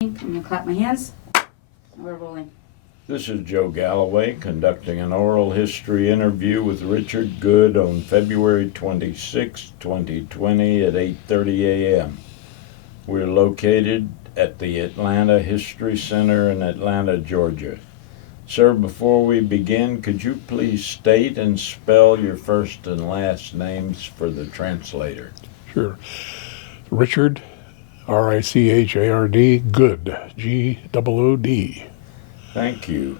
I'm going to clap my hands. We're rolling. This is Joe Galloway conducting an oral history interview with Richard Good on February 26, 2020 at 8:30 a.m. We're located at the Atlanta History Center in Atlanta, Georgia. Sir, before we begin, could you please state and spell your first and last names for the translator? Sure. Richard, R-I-C-H-A-R-D, Good, G-O-O-D. Thank you.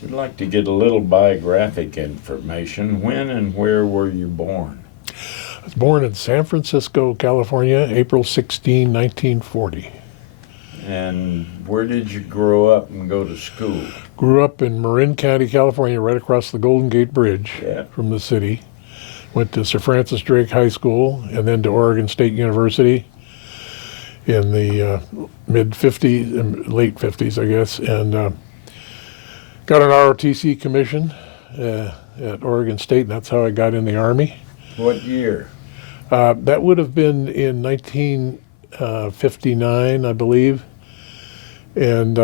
We'd like to get a little biographic information. When and where were you born? I was born in San Francisco, California, April 16, 1940. And where did you grow up and go to school? Grew up in Marin County, California, right across the Golden Gate Bridge from the city. Went to Sir Francis Drake High School and then to Oregon State University in the mid-50s, late 50s, I guess, and got an ROTC commission at Oregon State, and that's how I got in the Army. What year? That would have been in 1959, I believe. And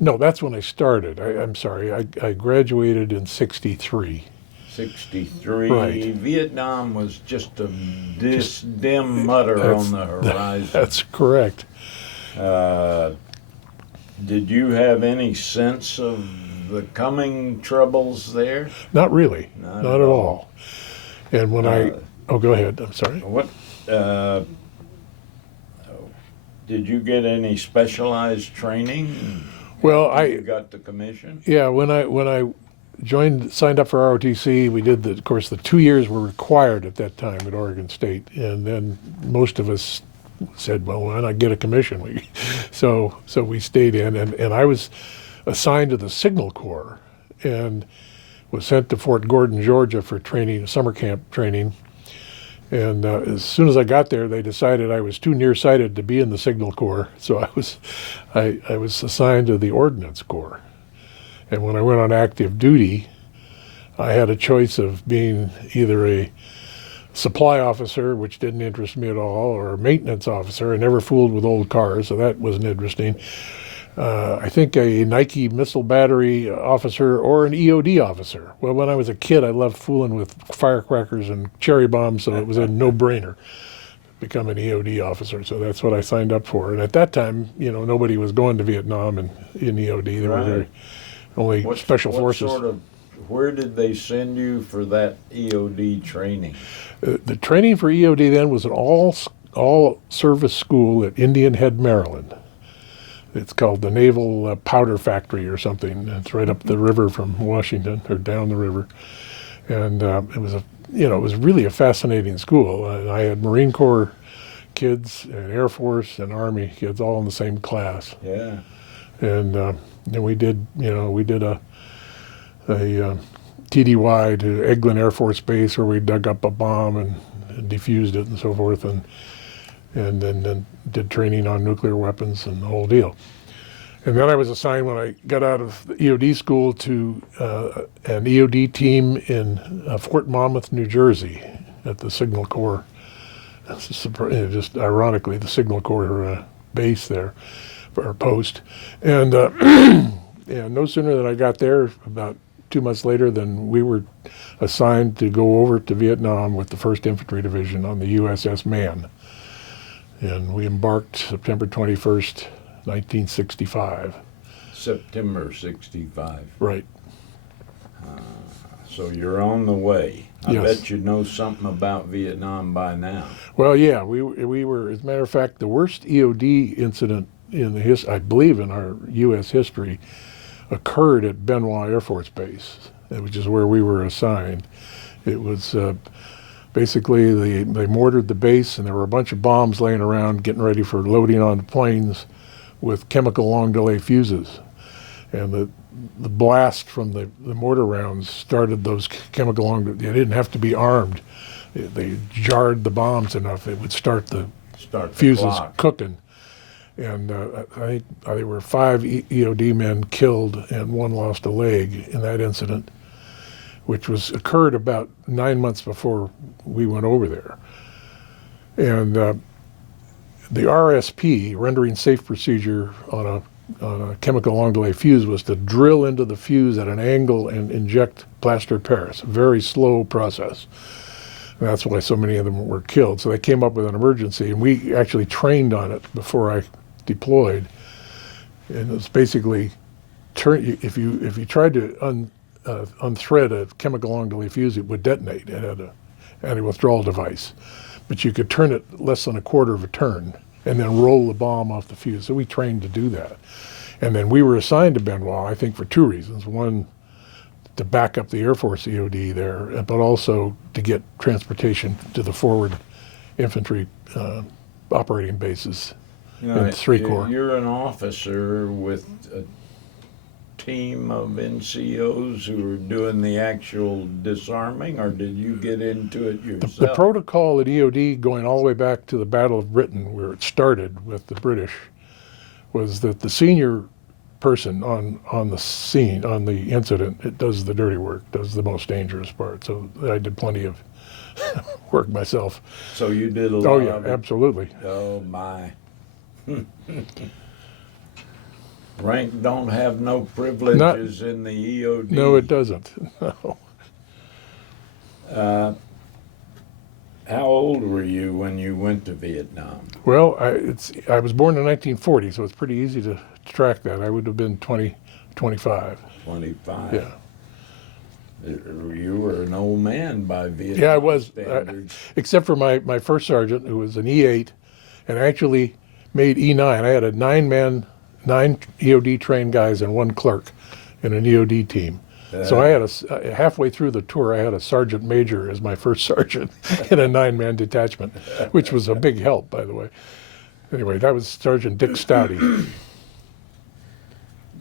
no, that's when I started. I'm sorry, I graduated in 63. 63. Right. Vietnam was just a dim mutter on the horizon. That's correct. Did you have any sense of the coming troubles there? Not really. Not at all. And when go ahead. I'm sorry. What? Did you get any specialized training? Well, you got the commission. Yeah, when I signed up for ROTC, we did of course, the 2 years were required at that time at Oregon State, and then most of us said, well, why not get a commission? So we stayed in, and I was assigned to the Signal Corps and was sent to Fort Gordon, Georgia for training, summer camp training. And as soon as I got there, they decided I was too nearsighted to be in the Signal Corps, so I was assigned to the Ordnance Corps. And when I went on active duty, I had a choice of being either a supply officer, which didn't interest me at all, or a maintenance officer. I never fooled with old cars, so that wasn't interesting. I think a Nike missile battery officer or an EOD officer. Well, when I was a kid, I loved fooling with firecrackers and cherry bombs, so it was a no-brainer to become an EOD officer. So that's what I signed up for. And at that time, nobody was going to Vietnam in EOD. There were only special forces. Where did they send you for that EOD training? The training for EOD then was an all-service school at Indian Head, Maryland. It's called the Naval Powder Factory or something. It's right up the river from Washington, or down the river. And it was it was really a fascinating school. And I had Marine Corps kids and Air Force and Army kids all in the same class. Yeah. And then we did a TDY to Eglin Air Force Base where we dug up a bomb and defused it and so forth, and then did training on nuclear weapons and the whole deal. And then I was assigned when I got out of the EOD school to an EOD team in Fort Monmouth, New Jersey at the Signal Corps. Just ironically, the Signal Corps base there, or post. And no sooner than I got there, about 2 months later, than we were assigned to go over to Vietnam with the 1st Infantry Division on the USS Man. And we embarked September 21st, 1965. September 65. Right. So you're on the way. I Yes. bet you know something about Vietnam by now. Well, yeah, we were, as a matter of fact, the worst EOD incident in the I believe in our U.S. history occurred at Benoit Air Force Base, which is where we were assigned. It was basically they mortared the base, and there were a bunch of bombs laying around getting ready for loading on the planes with chemical long-delay fuses. And the blast from the mortar rounds started those chemical they didn't have to be armed. They jarred the bombs enough, it would start the fuses cooking. And I think there were 5 EOD men killed and 1 lost a leg in that incident, which occurred about 9 months before we went over there. And the RSP, rendering safe procedure on a chemical long delay fuse, was to drill into the fuse at an angle and inject plaster of Paris. Very slow process. And that's why so many of them were killed. So they came up with an emergency, and we actually trained on it before I deployed. And it's basically, if you tried to unthread a chemical long delay fuse, it would detonate. It had a anti-withdrawal device, but you could turn it less than a quarter of a turn and then roll the bomb off the fuse. So we trained to do that. And then we were assigned to Benoit, I think, for two reasons. One, to back up the Air Force EOD there, but also to get transportation to the forward infantry operating bases in 3 Corps. You're an officer with a team of NCOs who are doing the actual disarming, or did you get into it yourself? The protocol at EOD, going all the way back to the Battle of Britain, where it started with the British, was that the senior person on the scene, on the incident, it does the dirty work, does the most dangerous part. So I did plenty of work myself. So you did a lot Oh yeah, of it? absolutely. Oh my. Rank don't have no privileges in the EOD. No, it doesn't. No. How old were you when you went to Vietnam? Well, I was born in 1940, so it's pretty easy to track that. I would have been 25. 25. Yeah. You were an old man by Vietnam Yeah, I was, standards. except for my first sergeant, who was an E8, and actually made E9. I had a 9 EOD trained guys and 1 clerk in an EOD team. So I had halfway through the tour, I had a sergeant major as my first sergeant in a 9-man detachment, which was a big help, by the way. Anyway, that was Sergeant Dick Stouty.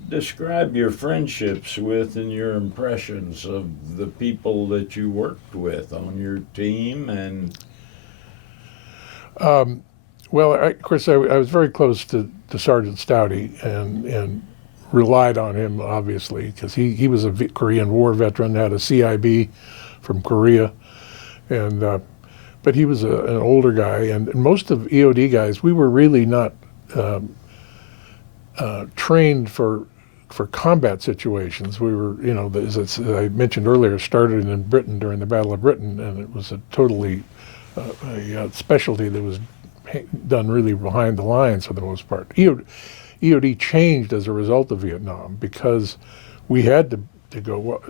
Describe your friendships with and your impressions of the people that you worked with on your team. And Well, of course, I was very close to Sergeant Stouty and relied on him, obviously, because he was a Korean War veteran, had a CIB from Korea, and but he was an older guy, and most of EOD guys, we were really not trained for combat situations. We were, as I mentioned earlier, started in Britain during the Battle of Britain, and it was a totally a specialty that was done really behind the lines for the most part. EOD changed as a result of Vietnam because we had to go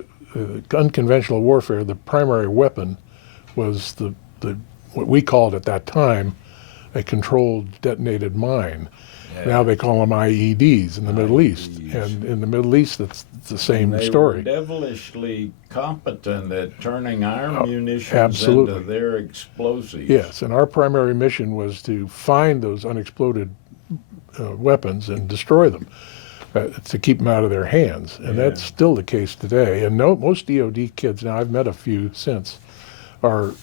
unconventional warfare. The primary weapon was what we called at that time a controlled detonated mine. Yeah. Now they call them IEDs in the Middle East, and in the Middle East it's the same story. They were devilishly competent at turning our munitions absolutely. into their explosives. Yes, and our primary mission was to find those unexploded weapons and destroy them, to keep them out of their hands. And that's still the case today. And most EOD kids, now I've met a few since, are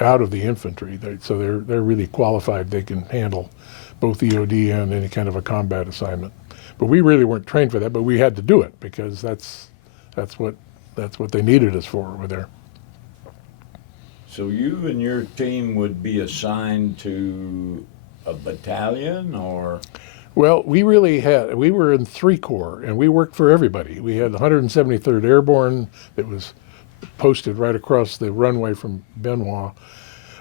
out of the infantry. So they're really qualified. They can handle both EOD and any kind of a combat assignment. But we really weren't trained for that, but we had to do it because that's what they needed us for over there. So you and your team would be assigned to a battalion, or? Well, we were in 3 Corps, and we worked for everybody. We had the 173rd Airborne that was posted right across the runway from Benoit.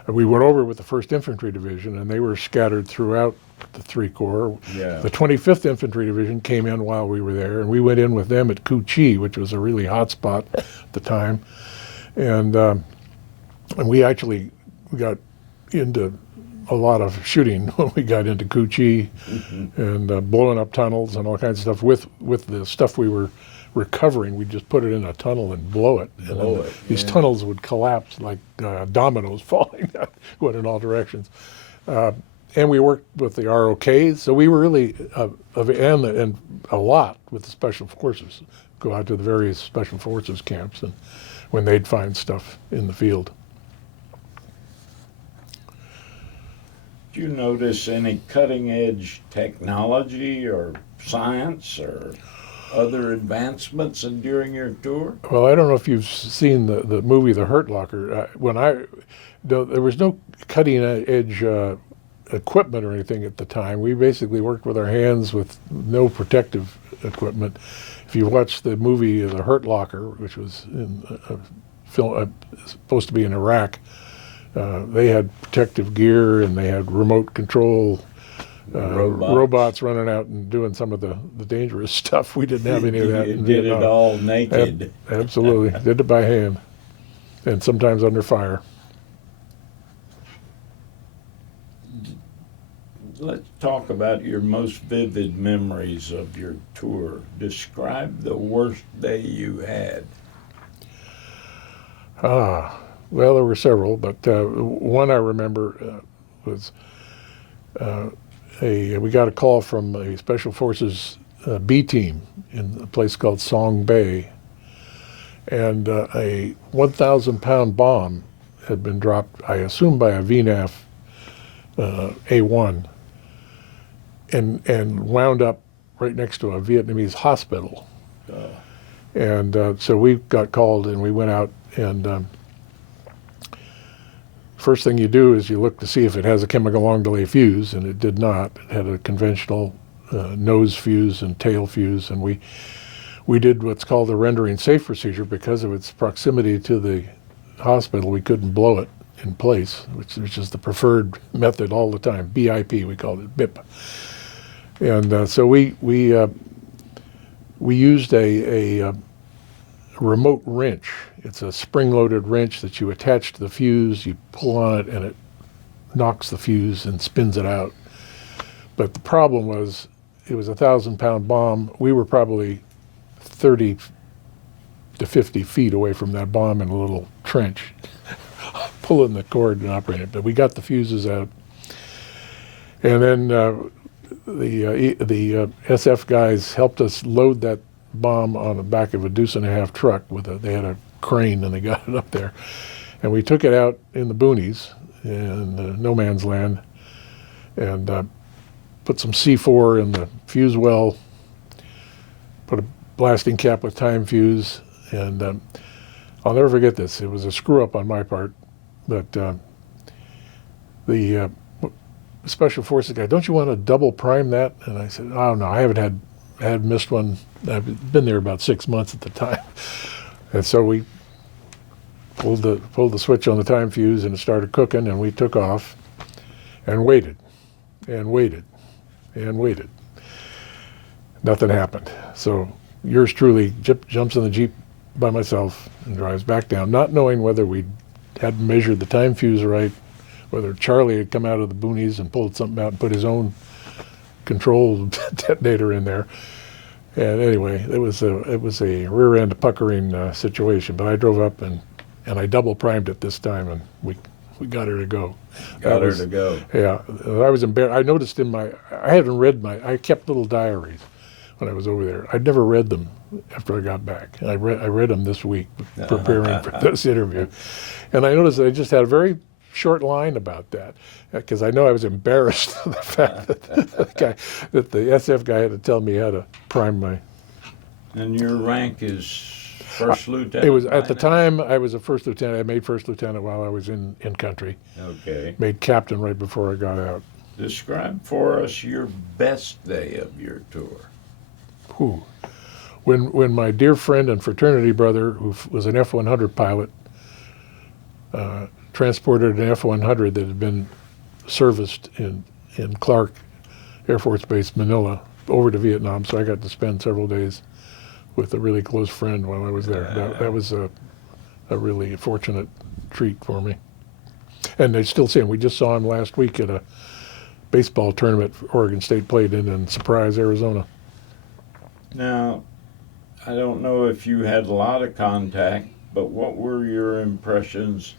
We went over with the 1st Infantry Division, and they were scattered throughout the 3 Corps. Yeah. The 25th Infantry Division came in while we were there, and we went in with them at Cu Chi, which was a really hot spot at the time. And we got into a lot of shooting when we got into Cu Chi, and blowing up tunnels and all kinds of stuff. With the stuff we were recovering, we just put it in a tunnel and blow it. These tunnels would collapse like dominoes falling down, going in all directions. And we worked with the ROKs, so we were really, and a lot with the Special Forces, go out to the various Special Forces camps and when they'd find stuff in the field. Did you notice any cutting-edge technology or science or other advancements during your tour? Well, I don't know if you've seen the movie The Hurt Locker. There was no cutting-edge equipment or anything at the time. We basically worked with our hands with no protective equipment. If you watch the movie The Hurt Locker, which was in a film supposed to be in Iraq, they had protective gear and they had remote control robots running out and doing some of the dangerous stuff. We didn't have any of that. You in did it Vietnam. all naked. Absolutely. Did it by hand and sometimes under fire. Let's talk about your most vivid memories of your tour. Describe the worst day you had. Well, there were several, but one I remember was we got a call from a Special Forces B team in a place called Song Bay, and a 1,000-pound bomb had been dropped, I assume by a VNAF A1, and wound up right next to a Vietnamese hospital. And so we got called and we went out, and first thing you do is you look to see if it has a chemical long delay fuse, and it did not. It had a conventional nose fuse and tail fuse, and we did what's called the rendering safe procedure. Because of its proximity to the hospital, we couldn't blow it in place, which is the preferred method all the time. BIP, we called it, BIP. And so we used a remote wrench. It's a spring-loaded wrench that you attach to the fuse, you pull on it, and it knocks the fuse and spins it out. But the problem was, it was a 1,000-pound bomb. We were probably 30 to 50 feet away from that bomb in a little trench, pulling the cord and operating it. But we got the fuses out. And then the SF guys helped us load that bomb on the back of a deuce-and-a-half truck they had a crane, and they got it up there. And we took it out in the boonies in no man's land, and put some C4 in the fuse well, put a blasting cap with time fuse, and I'll never forget this. It was a screw-up on my part, but the Special Forces guy, don't you want to double prime that? And I said, oh no, I had missed one. I've been there about 6 months at the time. And so we pulled the switch on the time fuse, and it started cooking, and we took off and waited and waited and waited. Nothing happened. So yours truly jumps in the Jeep by myself and drives back down, not knowing whether we had measured the time fuse right, whether Charlie had come out of the boonies and pulled something out and put his own control detonator in there. And anyway, it was a rear end puckering situation. But I drove up and I double primed it this time, and we got her to go. Got her to go. Yeah, I was embarrassed. I noticed I kept little diaries when I was over there. I'd never read them after I got back. I read them this week preparing for this interview, and I noticed that I just had a very short line about that, because I know I was embarrassed of the fact that the SF guy had to tell me how to prime my. And your rank is first lieutenant? It was at the time I was a first lieutenant. I made first lieutenant while I was in country. Okay. Made captain right before I got out. Describe for us your best day of your tour. Whew. When my dear friend and fraternity brother, who was an F-100 pilot, transported an F-100 that had been serviced in Clark Air Force Base, Manila, over to Vietnam. So I got to spend several days with a really close friend while I was there. That was a really fortunate treat for me. And I still see him. We just saw him last week at a baseball tournament Oregon State played in Surprise, Arizona. Now, I don't know if you had a lot of contact, but what were your impressions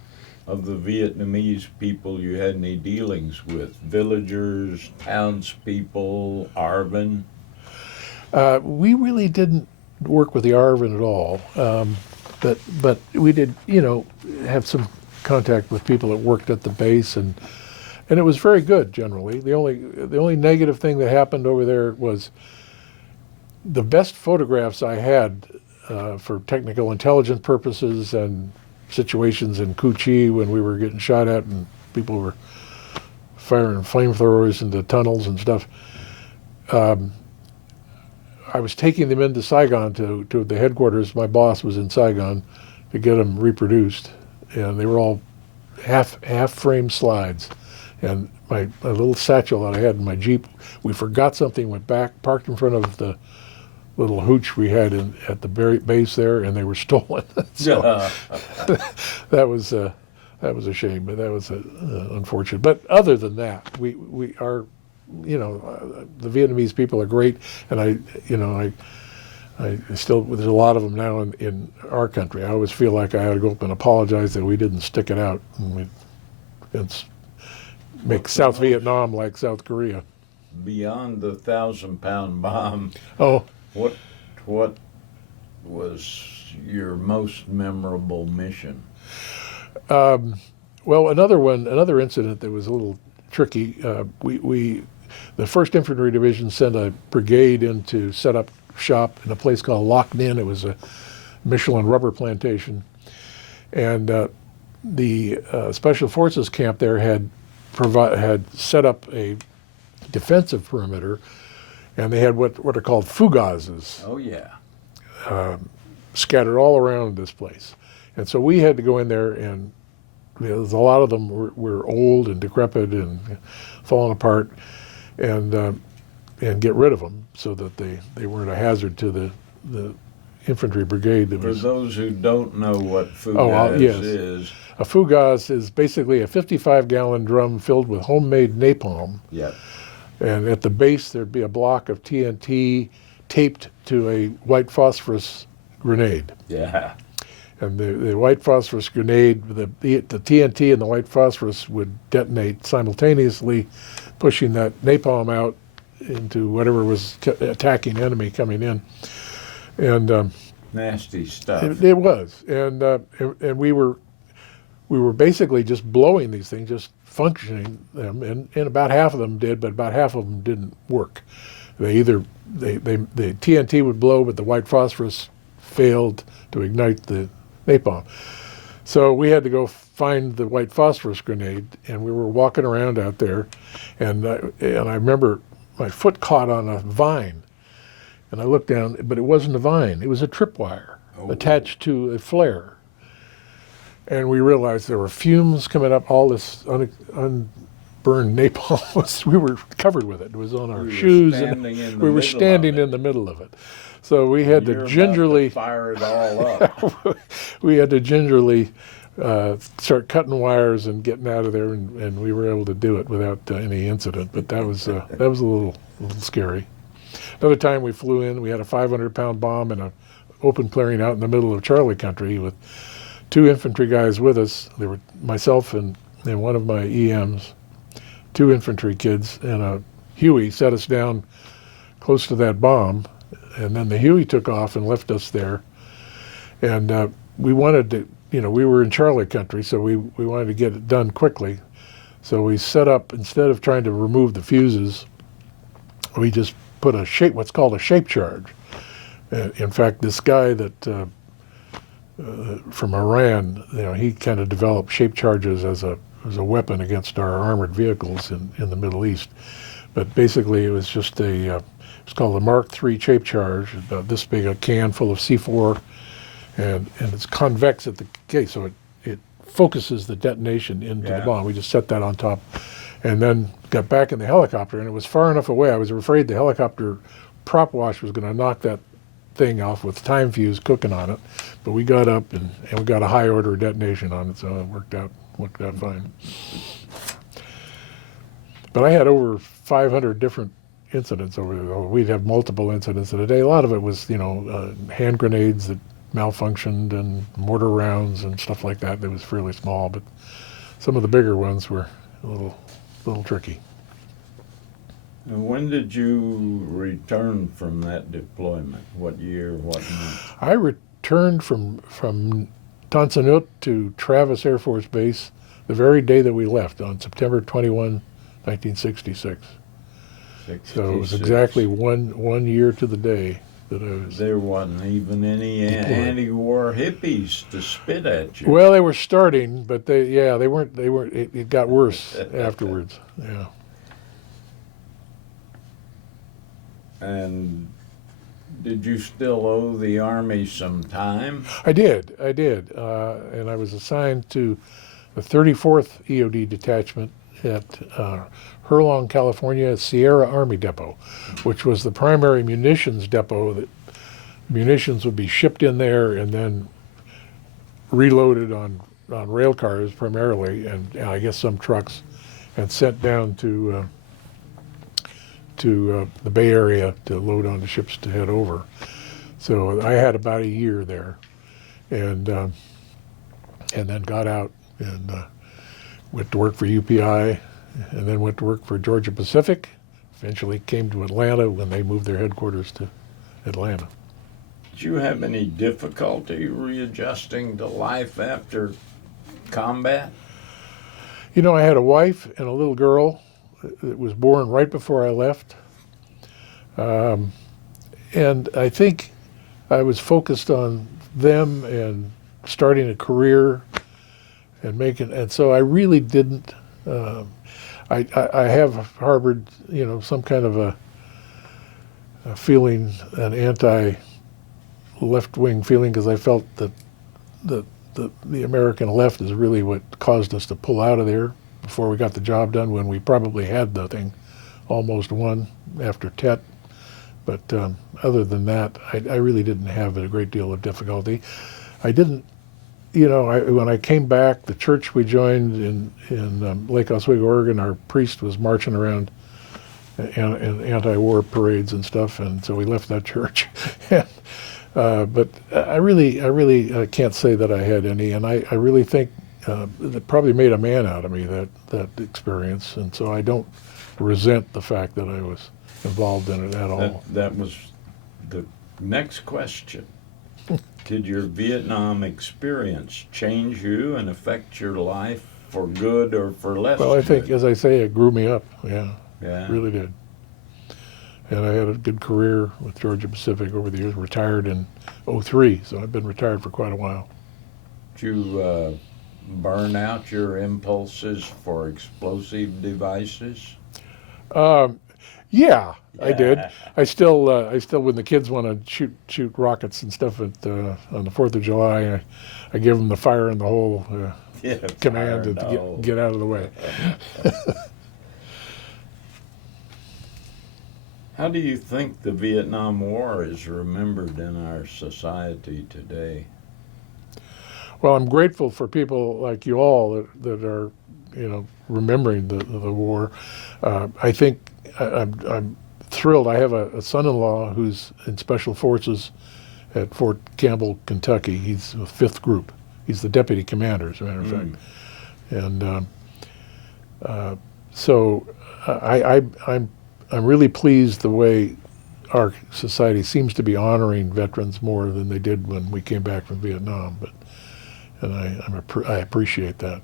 of the Vietnamese people you had any dealings with? Villagers, townspeople, ARVN? We really didn't work with the ARVN at all, but we did, have some contact with people that worked at the base, and it was very good generally. The only negative thing that happened over there was the best photographs I had for technical intelligence purposes and situations in Cu Chi when we were getting shot at and people were firing flamethrowers into tunnels and stuff. I was taking them into Saigon to the headquarters. My boss was in Saigon to get them reproduced, and they were all half frame slides. And my little satchel that I had in my Jeep, we forgot something, went back, parked in front of the little hooch we had at the base there, and they were stolen. So that was a shame, but that was unfortunate. But other than that, we are, the Vietnamese people are great, and I still, there's a lot of them now in our country. I always feel like I had to go up and apologize that we didn't stick it out and make South Vietnam like South Korea. Beyond the 1,000-pound bomb, Oh, what was your most memorable mission? well, another incident that was a little tricky. The 1st Infantry Division sent a brigade in to set up shop in a place called Loc Ninh. It was a Michelin rubber plantation, and the Special Forces camp there had set up a defensive perimeter, and they had what are called fougasses. Oh yeah. Scattered all around this place. And so we had to go in there, and a lot of them were old and decrepit and falling apart, and get rid of them so that they weren't a hazard to the infantry brigade. For those who don't know what fougasse yes. is. A fougasse is basically a 55-gallon drum filled with homemade napalm. Yeah. And at the base, there'd be a block of TNT taped to a white phosphorus grenade. Yeah. And the white phosphorus grenade, the TNT and the white phosphorus would detonate simultaneously, pushing that napalm out into whatever was attacking enemy coming in. And Nasty stuff. it was. And we were basically just blowing these things, just functioning them, and about half of them did, but about half of them didn't work. The TNT would blow, but the white phosphorus failed to ignite the napalm. So we had to go find the white phosphorus grenade, and we were walking around out there, and I remember my foot caught on a vine, and I looked down, but it wasn't a vine, it was a tripwire attached to a flare. And we realized there were fumes coming up, all this unburned napalm, we were covered with it. It was on our shoes, and we were standing in the middle of it. So we had to gingerly fire it all up. we had to gingerly start cutting wires and getting out of there, and we were able to do it without any incident. But that was a little scary. Another time we flew in, we had a 500-pound bomb in an open clearing out in the middle of Charlie country with 2 infantry guys with us. There were myself and one of my EMs, 2 infantry kids, and a Huey set us down close to that bomb. And then the Huey took off and left us there. And we wanted to, we were in Charlie country, so we wanted to get it done quickly. So we set up, instead of trying to remove the fuses, we just put what's called a shape charge. In fact, this guy that from Iran, he kind of developed shape charges as a weapon against our armored vehicles in the Middle East. But basically, it was just it's called a Mark III shape charge, about this big, a can full of C4, and it's convex at the case, so it focuses the detonation into the bomb. We just set that on top, and then got back in the helicopter, and it was far enough away. I was afraid the helicopter prop wash was going to knock that thing off with time fuse cooking on it, but we got up and we got a high order detonation on it, so it worked out fine. But I had over 500 different incidents over there. We'd have multiple incidents in a day. A lot of it was, hand grenades that malfunctioned and mortar rounds and stuff like that. That was fairly small, but some of the bigger ones were a little tricky. And when did you return from that deployment? What year, what month? I returned from Tan Son Nhut to Travis Air Force Base the very day that we left, on September 21, 1966. So it was exactly one year to the day that I was. There wasn't even any anti-war hippies to spit at you. Well, they were starting, but they weren't. It got worse afterwards. Yeah. And did you still owe the Army some time? I did, and I was assigned to the 34th EOD detachment at Hurlong, California, Sierra Army Depot, which was the primary munitions depot. That munitions would be shipped in there and then reloaded on rail cars primarily, and I guess some trucks, and sent down to the Bay Area to load onto ships to head over. So I had about a year there, and then got out and went to work for UPI, and then went to work for Georgia Pacific. Eventually came to Atlanta when they moved their headquarters to Atlanta. Did you have any difficulty readjusting to life after combat? You know, I had a wife and a little girl that was born right before I left. And I think I was focused on them and starting a career and so I really didn't, I have harbored, some kind of a feeling, an anti-left-wing feeling, because I felt that the American left is really what caused us to pull out of there before we got the job done, when we probably had the thing almost won after Tet. But other than that, I really didn't have a great deal of difficulty. I didn't, when I came back, the church we joined in Lake Oswego, Oregon, our priest was marching around in anti-war parades and stuff, and so we left that church. But I really can't say that I had any, and I really think that probably made a man out of me, that experience, and so I don't resent the fact that I was involved in it at all. That was the next question. Did your Vietnam experience change you and affect your life for good or for less Well, I think, good? as I say, it grew me up. Yeah, Yeah. it really did. And I had a good career with Georgia Pacific over the years. Retired in '03, so I've been retired for quite a while. Did you burn out your impulses for explosive devices? Yeah, I did. Yeah. I still, when the kids want to shoot rockets and stuff on the 4th of July, I give them the fire in the hole Yeah, command fire to no. get out of the way. How do you think the Vietnam War is remembered in our society today? Well, I'm grateful for people like you all that are, remembering the war. I think I'm thrilled. I have a son-in-law who's in Special Forces at Fort Campbell, Kentucky. He's the 5th Group. He's the deputy commander, as a matter of fact. And so I'm really pleased the way our society seems to be honoring veterans more than they did when we came back from Vietnam. And I appreciate that.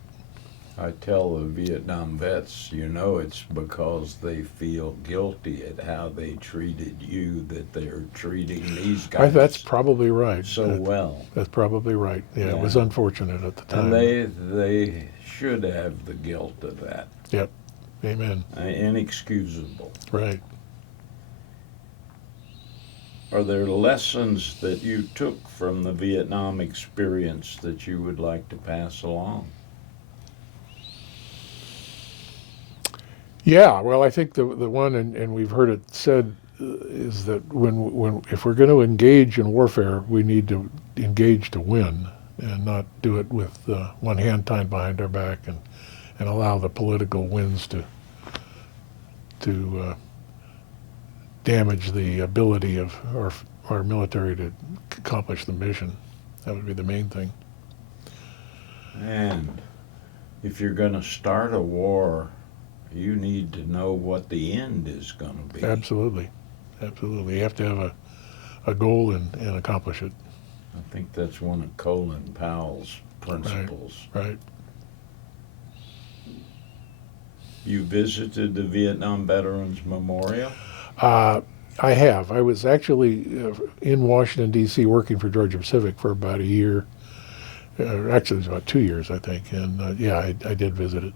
I tell the Vietnam vets, it's because they feel guilty at how they treated you that they're treating these guys That's probably right. well. That's probably right. Yeah, it was unfortunate at the time. And they should have the guilt of that. Yep. Amen. Inexcusable. Right. Are there lessons that you took from the Vietnam experience that you would like to pass along? Yeah, well, I think the one, and we've heard it said, is that if we're going to engage in warfare, we need to engage to win, and not do it with one hand tied behind our back and allow the political winds to damage the ability of our military to accomplish the mission. That would be the main thing. And if you're going to start a war, you need to know what the end is going to be. Absolutely. Absolutely. You have to have a goal and accomplish it. I think that's one of Colin Powell's principles. Right. You visited the Vietnam Veterans Memorial? I have. I was actually in Washington, D.C. working for Georgia Pacific for about a year. Actually, it was about 2 years, I think. And yeah, I did visit it.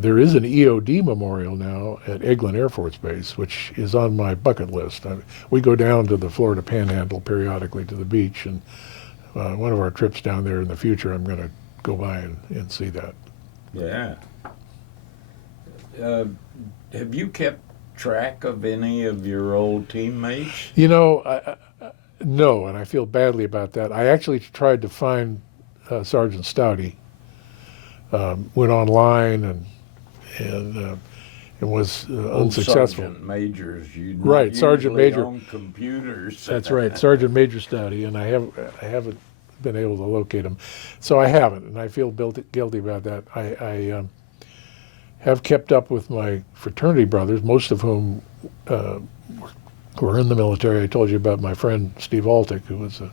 There is an EOD memorial now at Eglin Air Force Base, which is on my bucket list. We go down to the Florida Panhandle periodically to the beach, and one of our trips down there in the future, I'm going to go by and see that. Yeah. Have you kept track of any of your old teammates? You know, no, and I feel badly about that. I actually tried to find Sergeant Stouty. Went online and it was unsuccessful. Sergeant Majors, you Right, Sergeant Major. on computers. That's right, Sergeant Major Stouty, and I haven't been able to locate him, so I haven't, and I feel guilty about that. I have kept up with my fraternity brothers, most of whom were in the military. I told you about my friend Steve Altick, who was an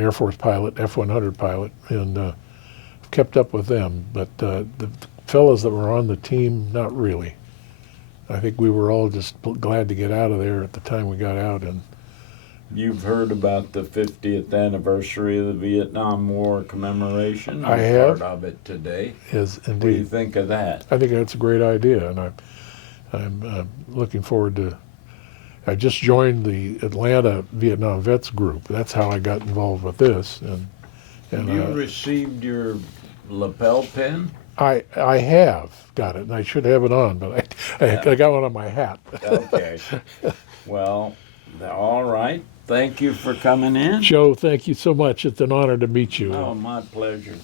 Air Force pilot, F-100 pilot, and kept up with them, but the fellows that were on the team, not really. I think we were all just glad to get out of there at the time we got out. And you've heard about the 50th anniversary of the Vietnam War commemoration. I have. Part of it today. Yes, indeed. What do you think of that? I think that's a great idea, and I'm looking forward to. I just joined the Atlanta Vietnam Vets group. That's how I got involved with this. And you received your lapel pin? I have got it, and I should have it on, but I got one on my hat. Okay. Well, all right. Thank you for coming in. Joe, thank you so much. It's an honor to meet you. Oh, my pleasure.